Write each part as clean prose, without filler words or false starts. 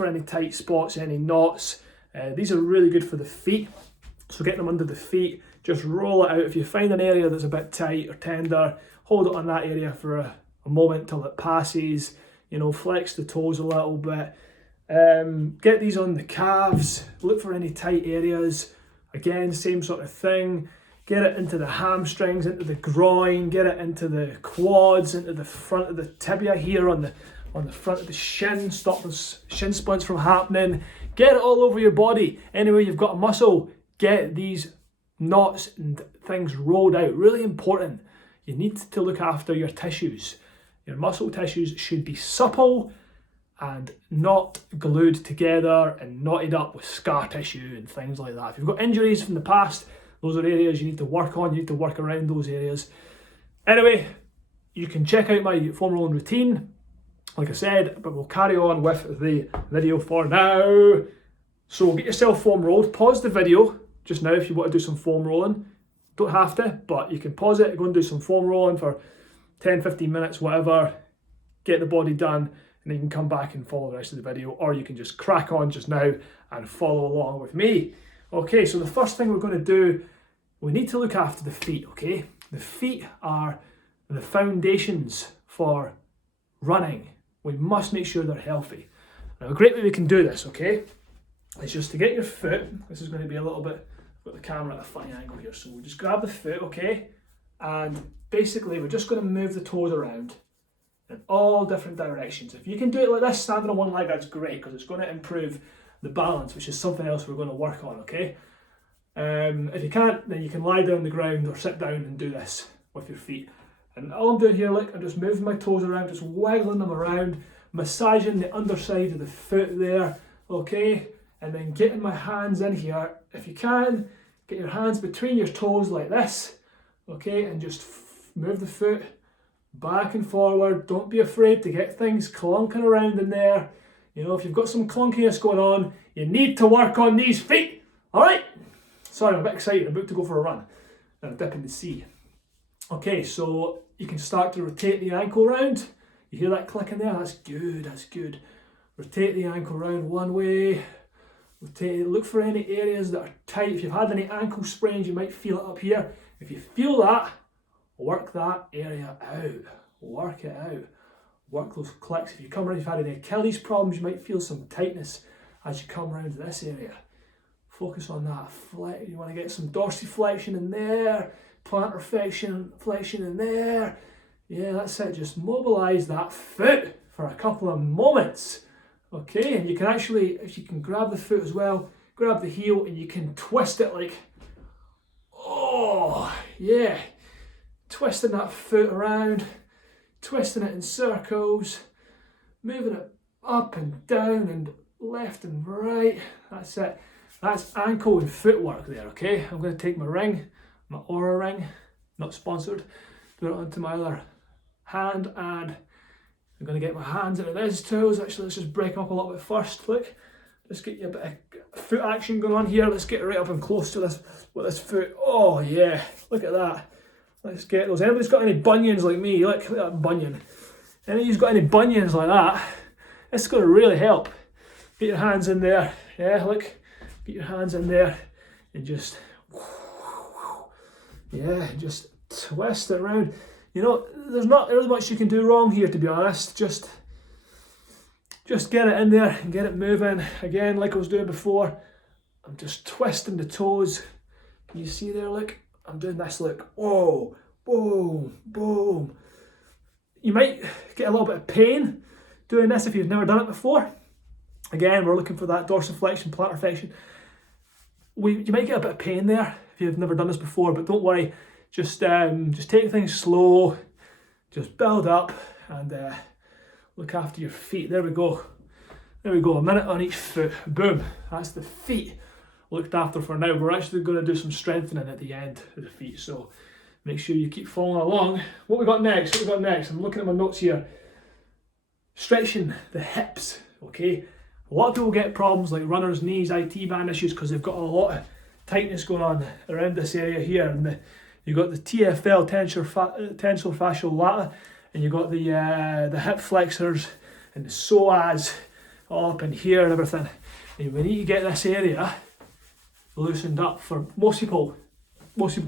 for any tight spots, any knots. These are really good for the feet, so get them under the feet, just roll it out. If you find an area that's a bit tight or tender, hold it on that area for a moment till it passes, you know, flex the toes a little bit. Get these on the calves, look for any tight areas. Again, same sort of thing. Get it into the hamstrings, into the groin, get it into the quads, into the front of the tibia here on the front of the shin, stop those shin splints from happening. Get it all over your body. Anywhere you've got a muscle, get these knots and things rolled out. Really important. You need to look after your tissues. Your muscle tissues should be supple and not glued together and knotted up with scar tissue and things like that. If you've got injuries from the past, those are areas you need to work on. You need to work around those areas. Anyway, you can check out my foam rolling routine, like I said, but we'll carry on with the video for now. So get yourself foam rolled. Pause the video just now if you want to do some foam rolling. Don't have to, but you can pause it, go and do some foam rolling for 10, 15 minutes, whatever. Get the body done, and then you can come back and follow the rest of the video, or you can just crack on just now and follow along with me. Okay, so the first thing we're going to do, we need to look after the feet, okay? The feet are the foundations for running. We must make sure they're healthy. Now, a great way we can do this, okay, is just to get your foot. This is going to be a little bit, I've got the camera at a funny angle here, so we'll just grab the foot, okay? And basically, we're just going to move the toes around in all different directions. If you can do it like this, standing on one leg, that's great, because it's going to improve the balance, which is something else we're going to work on, okay? If you can't, then you can lie down on the ground or sit down and do this with your feet. And all I'm doing here, look, I'm just moving my toes around, just wiggling them around, massaging the underside of the foot there, okay? And then getting my hands in here. If you can, get your hands between your toes like this, okay? And just move the foot back and forward. Don't be afraid to get things clunking around in there. You know, if you've got some clunkiness going on, you need to work on these feet, all right? Sorry, I'm a bit excited. I'm about to go for a run and a dip in the sea. Okay, so you can start to rotate the ankle round. You hear that clicking there? That's good, that's good. Rotate the ankle round one way. Rotate it. Look for any areas that are tight. If you've had any ankle sprains, you might feel it up here. If you feel that, work that area out. Work it out. Work those clicks. If you've had any Achilles problems, you might feel some tightness as you come around to this area. Focus on that. You want to get some dorsiflexion in there, plantar flexion in there. Yeah, that's it. Just mobilize that foot for a couple of moments. Okay, and you can actually, if you can grab the foot as well, grab the heel and you can twist it like, oh, yeah. Twisting that foot around, twisting it in circles, moving it up and down and left and right. That's it. That's ankle and footwork there, okay? I'm going to take my ring, my Aura ring, not sponsored, do it onto my other hand, and I'm going to get my hands into these toes. Actually, let's just break them up a little bit first. Look, let's get you a bit of foot action going on here. Let's get right up and close to this with this foot. Oh yeah, look at that. Let's get those. Anybody's got any bunions like me? Look at that bunion. Anybody's got any bunions like that? It's going to really help. Get your hands in there. Yeah, look. Get your hands in there and just, yeah, just twist it around. You know, there's not really much you can do wrong here, to be honest. Just get it in there and get it moving. Again, like I was doing before, I'm just twisting the toes. Can you see there? Look, I'm doing this. Look, whoa, boom, boom. You might get a little bit of pain doing this if you've never done it before. Again, we're looking for that dorsiflexion, plantar flexion. You might get a bit of pain there if you've never done this before, but don't worry. Just take things slow, just build up and look after your feet. There we go. There we go, a minute on each foot. Boom, that's the feet looked after for now. We're actually going to do some strengthening at the end of the feet, so make sure you keep following along. What we got next? I'm looking at my notes here. Stretching the hips, okay? A lot of people get problems like runners' knees, IT band issues, because they've got a lot of tightness going on around this area here. And you've got the TFL, tensor fascial lata, and you've got the hip flexors and the psoas. all up in here and everything. And we need to get this area loosened up. For most people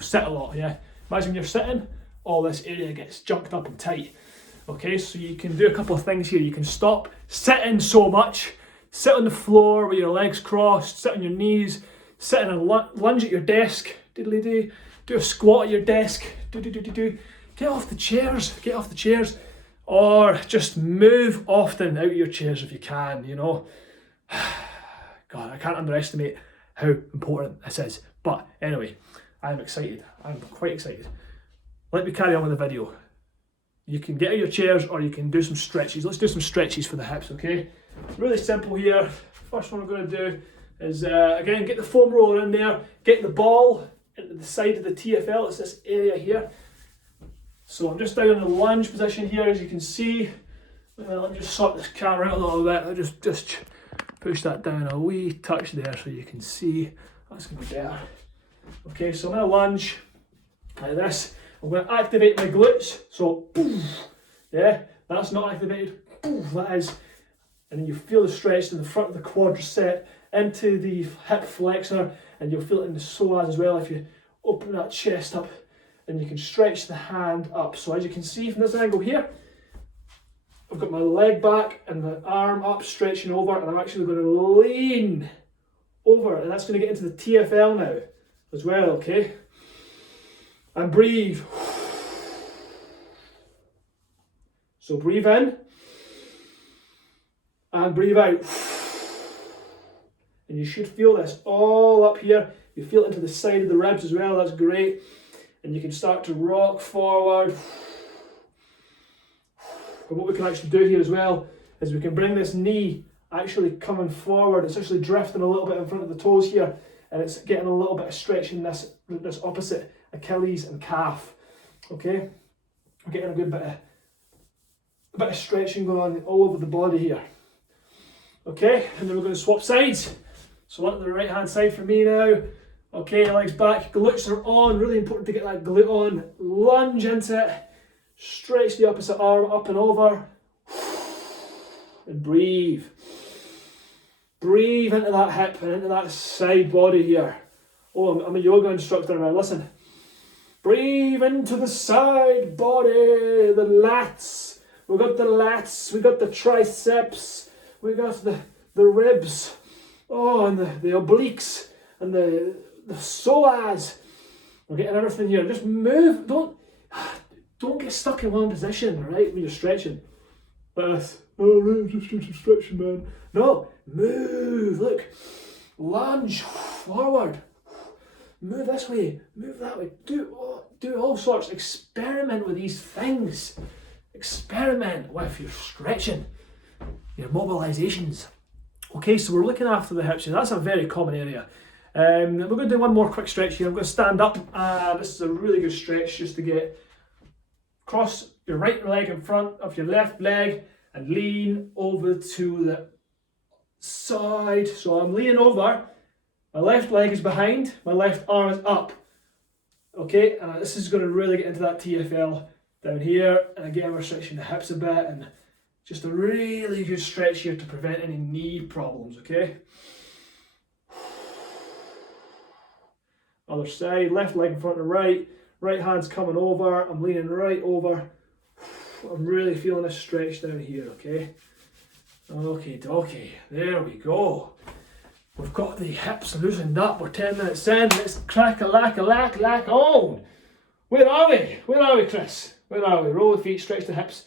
sit a lot, yeah. Imagine you're sitting, all this area gets junked up and tight. Okay, so you can do a couple of things here. You can stop sitting so much, sit on the floor with your legs crossed, sit on your knees, sit in a lunge at your desk, diddly-dee, do a squat at your desk, do. Get off the chairs, or just move often out of your chairs if you can, you know. God, I can't underestimate how important this is. But anyway, I'm excited. I'm quite excited. Let me carry on with the video. You can get out of your chairs or you can do some stretches. Let's do some stretches for the hips, okay? Really simple here. First one I'm going to do is, again, get the foam roller in there, get the ball into the side of the TFL. It's this area here. So I'm just down in the lunge position here, as you can see. Let me just sort this camera out a little bit. I'll just push that down a wee touch there so you can see. That's going to be better. Okay, so I'm in a lunge like this. I'm going to activate my glutes. So, boom, yeah, that's not activated. Boom, that is. And then you feel the stretch in the front of the quadricep into the hip flexor, and you'll feel it in the psoas as well if you open that chest up, and you can stretch the hand up. So as you can see from this angle here, I've got my leg back and my arm up, stretching over, and I'm actually going to lean over, and that's going to get into the TFL now as well, okay? And breathe. So breathe in and breathe out. And you should feel this all up here. You feel it into the side of the ribs as well, that's great. And you can start to rock forward. And what we can actually do here as well is we can bring this knee actually coming forward. It's actually drifting a little bit in front of the toes here, and it's getting a little bit of stretch in this opposite Achilles and calf. Okay, we're getting a good bit of stretching going on all over the body here. Okay, and then we're going to swap sides. So onto the right hand side for me now. Okay, legs back, glutes are on. Really important to get that glute on. Lunge into it. Stretch the opposite arm up and over. And breathe. Breathe into that hip and into that side body here. Oh, I'm a yoga instructor now, listen. Breathe into the side body, the lats. We got the lats, we got the triceps, we got the ribs, oh, and the obliques, and the psoas. We're getting everything here. Just move, don't get stuck in one position, right, when you're stretching. But, oh, right, just stretching, man. No, move, look, lunge forward. Move this way, move that way, do all sorts, experiment with these things. Experiment with your stretching, your mobilizations. Okay, so we're looking after the hips here. That's a very common area. We're going to do one more quick stretch here. I'm going to stand up. This is a really good stretch just to get cross your right leg in front of your left leg and lean over to the side. So I'm leaning over. My left leg is behind, my left arm is up. Okay, and this is going to really get into that TFL down here. And again, we're stretching the hips a bit, and just a really good stretch here to prevent any knee problems, okay? Other side, left leg in front of right hand's coming over, I'm leaning right over. I'm really feeling this stretch down here, okay? Okay, there we go. We've got the hips loosened up. We're 10 minutes in. Let's crack a lack on. Where are we, Chris? Where are we? Roll the feet, stretch the hips.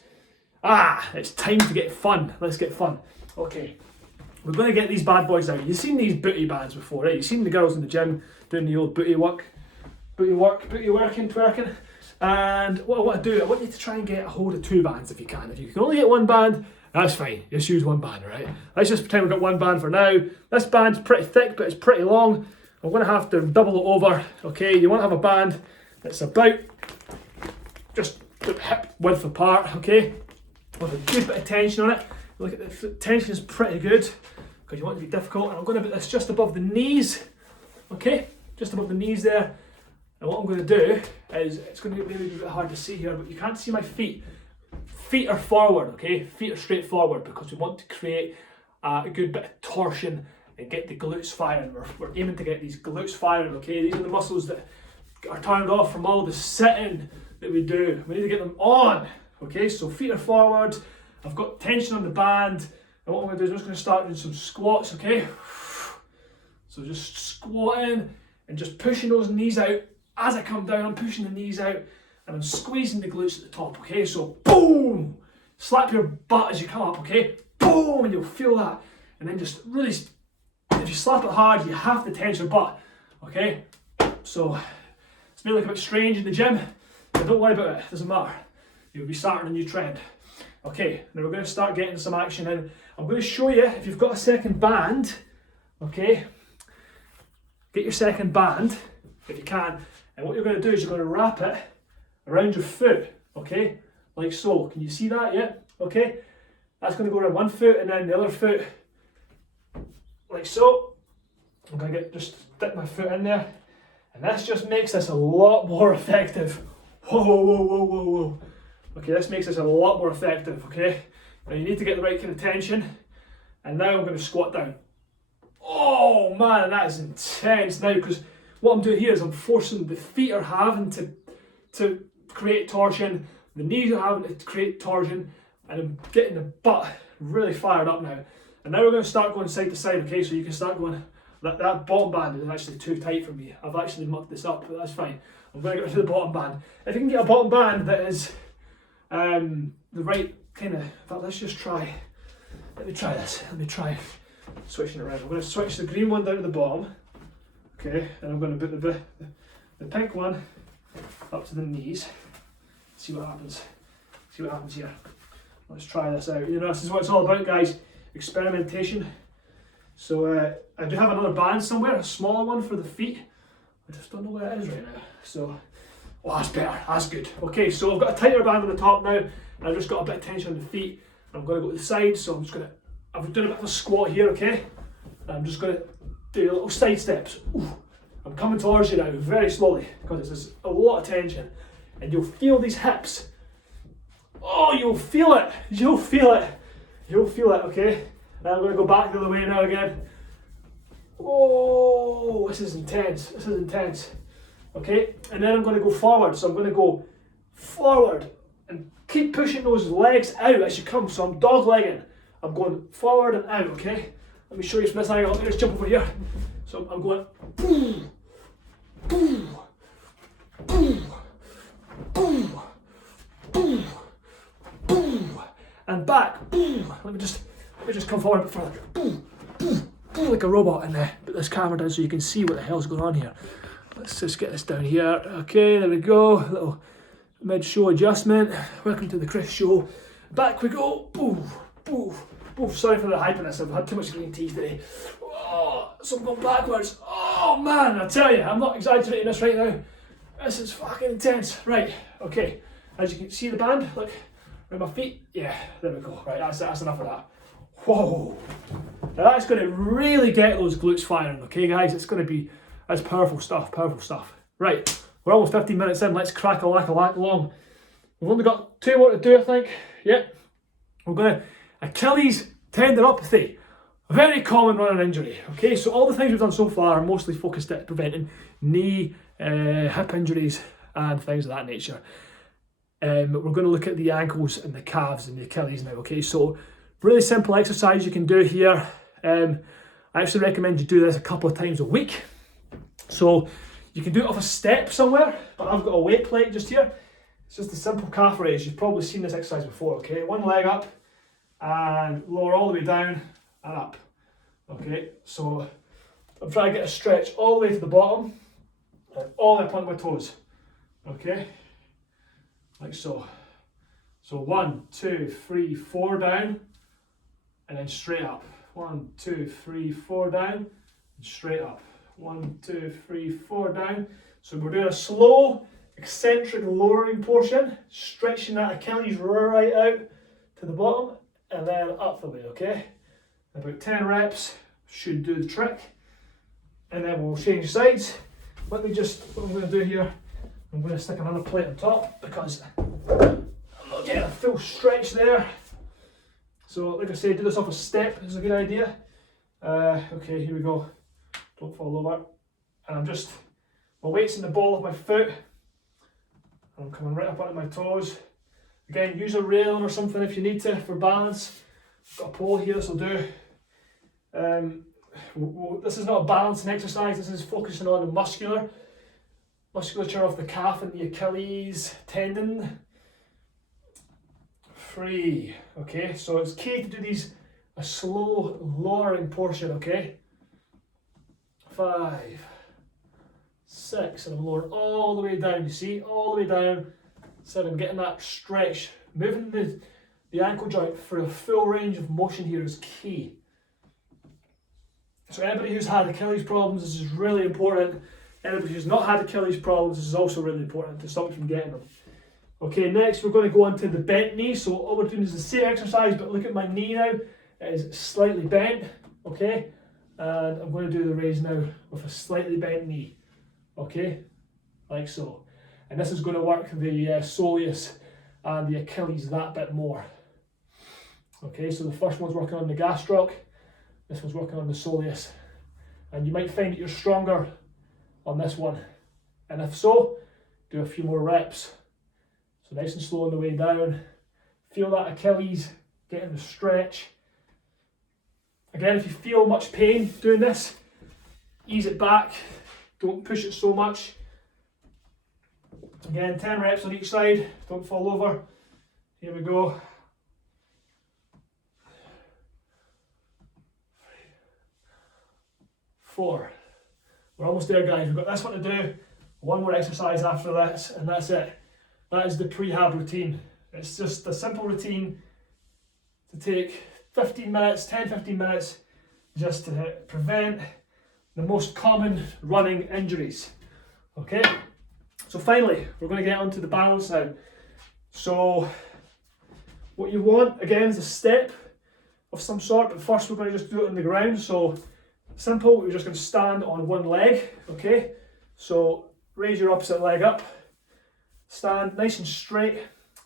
It's time to get fun. Let's get fun. Okay, we're going to get these bad boys out. You've seen these booty bands before, right? You've seen the girls in the gym doing the old booty working, twerking. And what I want to do, I want you to try and get a hold of two bands if you can. If you can only get one band, that's fine, just use one band, right? Let's just pretend we've got one band for now. This band's pretty thick, but it's pretty long. I'm going to have to double it over, okay? You want to have a band that's about just hip width apart, okay? With a good bit of tension on it. Look at the tension is pretty good, because you want it to be difficult. And I'm going to put this just above the knees, okay? Just above the knees there. And what I'm going to do is, it's going to be maybe a bit hard to see here, but you can't see my feet. Feet are forward, okay? Feet are straight forward because we want to create a good bit of torsion and get the glutes firing. We're aiming to get these glutes firing, okay? These are the muscles that are turned off from all the sitting that we do. We need to get them on, okay? So feet are forward, I've got tension on the band, and what I'm going to do is I'm just going to start doing some squats, okay? So just squatting and just pushing those knees out. As I come down, I'm pushing the knees out and I'm squeezing the glutes at the top, okay? So boom! Slap your butt as you come up, okay? Boom! And you'll feel that. And then just really, if you slap it hard, you have to tense your butt, okay? So it's may look a bit strange in the gym, but don't worry about it, it doesn't matter. You'll be starting a new trend. Okay, now we're going to start getting some action in. I'm going to show you, if you've got a second band, okay, get your second band, if you can, and what you're going to do is you're going to wrap it around your foot, okay, like so. Can you see that? Yeah, okay. That's going to go around one foot and then the other foot, like so. I'm going to just dip my foot in there, and this just makes this a lot more effective. Whoa, whoa, whoa, whoa, whoa, whoa. Okay, this makes this a lot more effective, okay? Now you need to get the right kind of tension, and now I'm going to squat down. Oh man, that is intense now, because what I'm doing here is I'm forcing, the feet are having to create torsion, the knees are having to create torsion, and I'm getting the butt really fired up now. And now we're going to start going side to side, okay? So you can start going, that bottom band is actually too tight for me. I've actually mucked this up, but that's fine. I'm going to get rid of the bottom band. If you can get a bottom band that is the right kind of, in fact, let's just try, let me try this. Let me try switching it around. I'm going to switch the green one down to the bottom, okay, and I'm going to put the pink one up to the knees. See what happens. See what happens here. Let's try this out. You know, this is what it's all about, guys. Experimentation. So I do have another band somewhere, a smaller one for the feet. I just don't know where it is right now. So, oh, that's better. That's good. Okay, so I've got a tighter band on the top now, and I've just got a bit of tension on the feet. I'm going to go to the side, so I'm just going to, I've done a bit of a squat here, okay? And I'm just going to do little side steps. Ooh. I'm coming towards you now, very slowly, because there's a lot of tension. And you'll feel these hips. Oh, you'll feel it. You'll feel it. You'll feel it, okay? Now I'm going to go back the other way now again. Oh, this is intense. This is intense. Okay, and then I'm going to go forward. So I'm going to go forward and keep pushing those legs out as you come. So I'm dog legging. I'm going forward and out, okay? Let me show you from this angle. Let me just jump over here. So I'm going boom, boom, boom, boom, boom, boom, and back, boom. Let me just come forward a bit further. Boom, boom, boom, like a robot, and put this camera down so you can see what the hell's going on here. Let's just get this down here. Okay, there we go. A little mid-show adjustment. Welcome to the Chris Show. Back we go. Boom, boom, boom. Sorry for the hyperness. I've had too much green tea today. Oh, so I'm going backwards. Oh man, I tell you, I'm not exaggerating this right now. This is fucking intense. Right, okay. As you can see the band, look, around my feet. Yeah, there we go. Right, that's enough of that. Whoa. Now that's going to really get those glutes firing, okay guys? It's going to be, that's powerful stuff, powerful stuff. Right, we're almost 15 minutes in, let's crack a lack along. We've only got 2 more to do, I think. Yep. We're going to, Achilles Tenderopathy. A very common running injury, okay? So all the things we've done so far are mostly focused at preventing knee, hip injuries and things of that nature. We're going to look at the ankles and the calves and the Achilles now, okay? So really simple exercise you can do here. I actually recommend you do this a couple of times a week. So you can do it off a step somewhere, but I've got a weight plate just here. It's just a simple calf raise. You've probably seen this exercise before, okay? One leg up and lower all the way down and up. Okay, so I'm trying to get a stretch all the way to the bottom and all the way up onto my toes. Okay, like so. So 1, 2, 3, 4 down and then straight up. 1, 2, 3, 4 down and straight up. 1, 2, 3, 4 down. So we're doing a slow, eccentric lowering portion, stretching that Achilles right out to the bottom and then up the way, okay? About 10 reps should do the trick. And then we'll change sides. Let me just, what I'm going to do here, I'm going to stick another plate on top because I'm not getting a full stretch there. So like I said, do this off a step is a good idea. Okay, here we go. Don't fall over. And I'm just, my weight's in the ball of my foot. I'm coming right up onto my toes. Again, use a railing or something if you need to for balance. I've got a pole here, this will do. This is not a balancing exercise, this is focusing on the musculature of the calf and the Achilles tendon. 3, okay, so it's key to do these a slow lowering portion, okay. 5, 6, and I'm lowering all the way down, you see, all the way down. 7, getting that stretch, moving the ankle joint for a full range of motion here is key. So anybody who's had Achilles problems, this is really important. Anybody who's not had Achilles problems, this is also really important to stop you from getting them. Okay, next we're going to go on to the bent knee. So all we're doing is the same exercise, but look at my knee now. It is slightly bent, okay? And I'm going to do the raise now with a slightly bent knee, okay? Like so. And this is going to work the soleus and the Achilles that bit more. Okay, so the first one's working on the gastroc, this one's working on the soleus. And you might find that you're stronger on this one. And if so, do a few more reps. So nice and slow on the way down. Feel that Achilles getting the stretch. Again, if you feel much pain doing this, ease it back. Don't push it so much. Again, 10 reps on each side. Don't fall over. Here we go. 4. We're almost there, guys. We've got this one to do. One more exercise after this, and that's it. That is the prehab routine. It's just a simple routine to take 15 minutes, 10-15 minutes, just to prevent the most common running injuries. Okay? So finally, we're going to get onto the balance now. So what you want, again, is a step of some sort, but first we're going to just do it on the ground. So simple, we're just going to stand on one leg, okay? So raise your opposite leg up, stand nice and straight.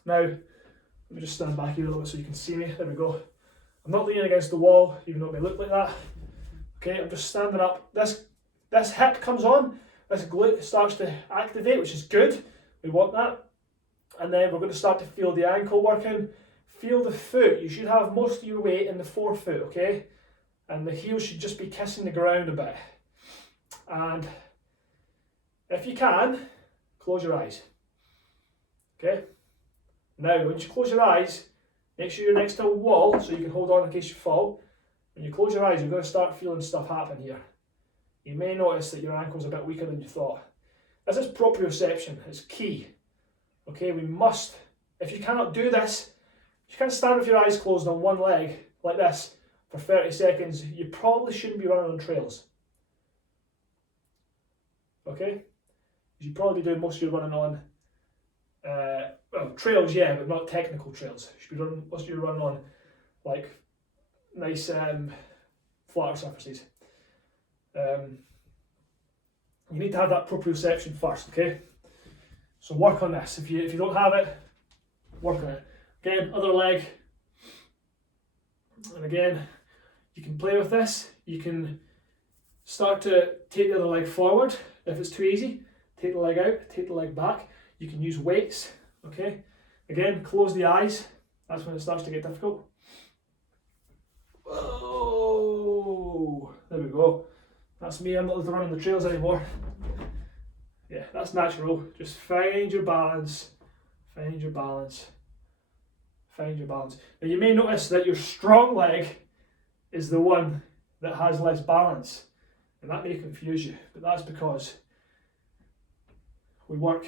Now, let me just stand back here a little bit so you can see me. There we go. I'm not leaning against the wall, even though it may look like that. Okay, I'm just standing up. This hip comes on, this glute starts to activate, which is good. We want that. And then we're going to start to feel the ankle working. Feel the foot. You should have most of your weight in the forefoot, okay? And the heel should just be kissing the ground a bit. And if you can, close your eyes. Okay? Now, once you close your eyes, make sure you're next to a wall so you can hold on in case you fall. When you close your eyes, you're going to start feeling stuff happen here. You may notice that your ankle's a bit weaker than you thought. This is proprioception. It's key. Okay, we must, if you cannot do this, you can't stand with your eyes closed on one leg like this for 30 seconds, you probably shouldn't be running on trails. Okay? You should probably be doing most of your running on, well, trails, yeah, but not technical trails. You should be running, most of your running on like nice flatter surfaces. You need to have that proprioception first, okay? So work on this. If you don't have it, work on it. Again, other leg. And again, you can play with this. You can start to take the other leg forward. If it's too easy, take the leg out, take the leg back. You can use weights, okay? Again, close the eyes. That's when it starts to get difficult. Oh, there we go. That's me, I'm not running the trails anymore. Yeah, that's natural. Just find your balance, find your balance, find your balance. Now you may notice that your strong leg is the one that has less balance, and that may confuse you, but that's because we work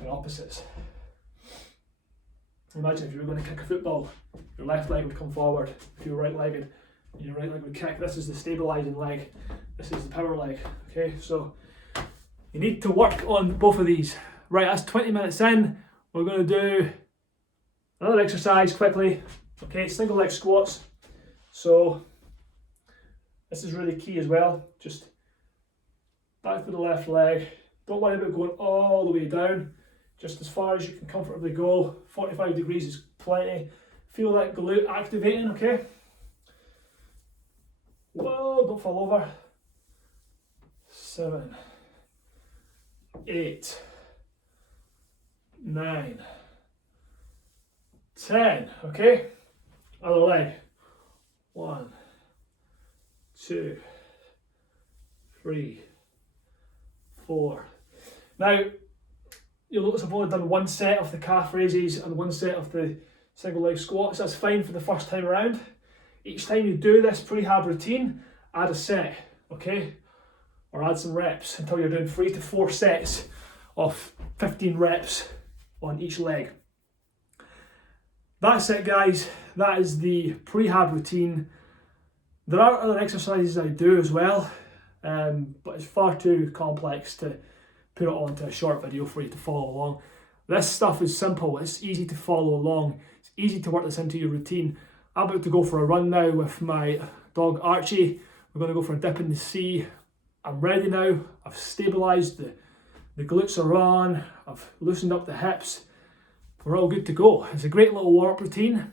in opposites. Imagine if you were going to kick a football, your left leg would come forward. If you were right-legged, your right leg would kick. This is the stabilising leg. This is the power leg. Okay, so you need to work on both of these. Right, that's 20 minutes in. We're going to do another exercise quickly. Okay, single leg squats. So this is really key as well. Just back to the left leg. Don't worry about going all the way down. Just as far as you can comfortably go. 45 degrees is plenty. Feel that glute activating, okay? Whoa, don't fall over. 7, 8, 9, 10, okay? Other leg. 1, 2, 3, 4. Now, you'll notice I've only done one set of the calf raises and one set of the single leg squats. That's fine for the first time around. Each time you do this prehab routine, add a set, okay? Or add some reps until you're doing 3 to 4 sets of 15 reps on each leg. That's it, guys. That is the prehab routine. There are other exercises I do as well, but it's far too complex to put it onto a short video for you to follow along. This stuff is simple, it's easy to follow along, it's easy to work this into your routine. I'm about to go for a run now with my dog Archie. We're going to go for a dip in the sea. I'm ready now, I've stabilised, the glutes are on, I've loosened up the hips. We're all good to go. It's a great little warm-up routine.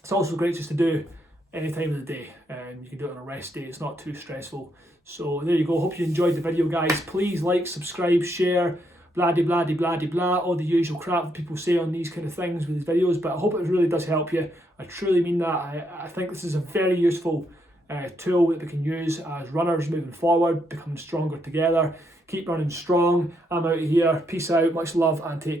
It's also great just to do any time of the day, and you can do it on a rest day. It's not too stressful. So there you go. Hope you enjoyed the video, guys. Please like, subscribe, share, blah de blah de blah de blah, all the usual crap that people say on these kind of things with these videos. But I hope it really does help you. I truly mean that. I think this is a very useful tool that we can use as runners moving forward, becoming stronger together. Keep running strong. I'm out of here. Peace out. Much love and take care.